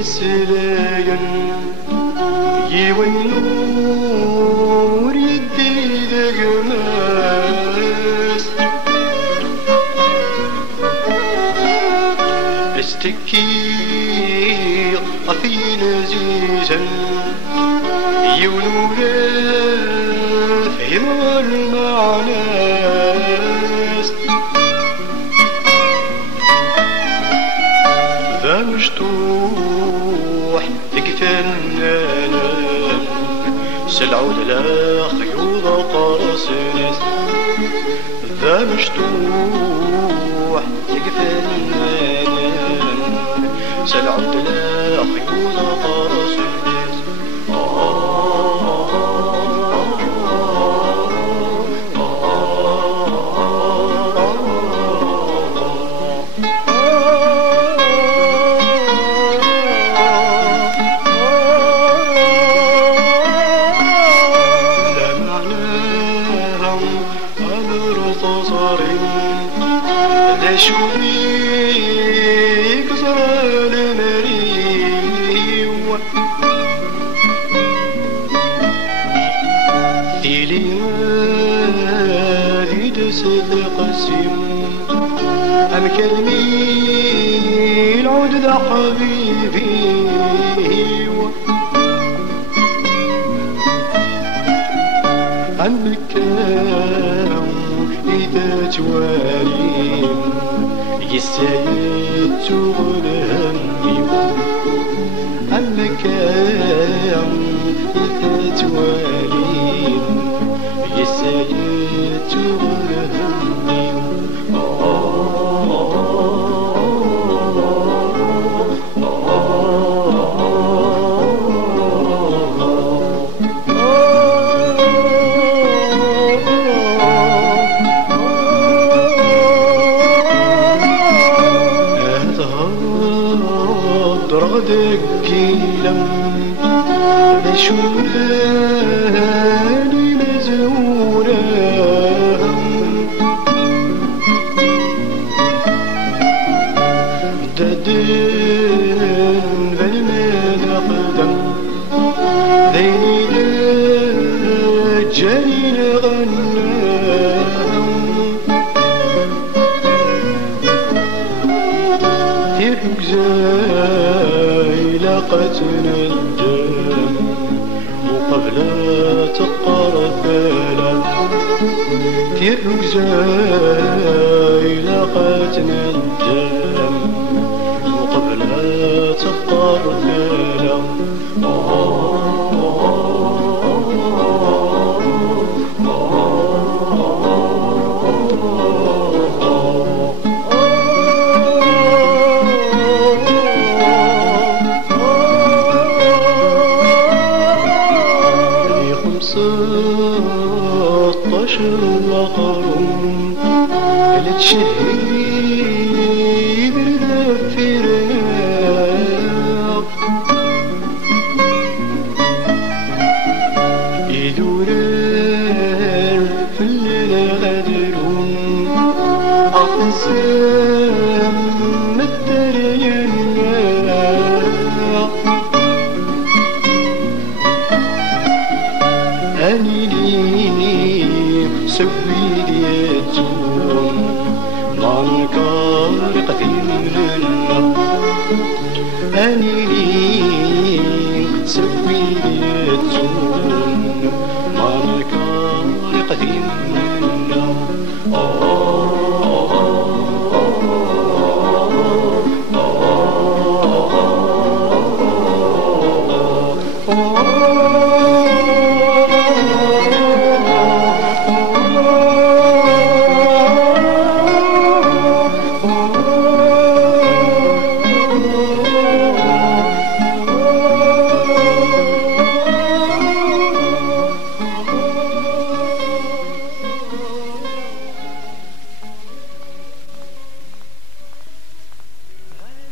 مسلاين يونور يدي ذا قماس استكي أثين عزيزا يونور فهم المعناس ذا مشطوح تكفلنا سلعود لا خيوط قرص ناس ذا مشطوح تكفلنا سلعود لا خيوط قرص ناس شويك زرال مريم إلي هذه دست قسم أم كلمي العود ذا حبيبي عنك إذا توالي يسعد شغل همي عنك إذا توالي يسعد شغل همي دكيلم بشولاني مزورة ددن بالمال قدم ذيني دجالي لغنام تركزاي لقتنا الدم وقبل تقر ثلا تركزاي لقتنا الدم وقبل تقر ثلا وقرم لتشهي بالذفرنا يدورر في الغدرون أقسم الدرينا سوي ديتهم ما نكار قديم لنا أني لي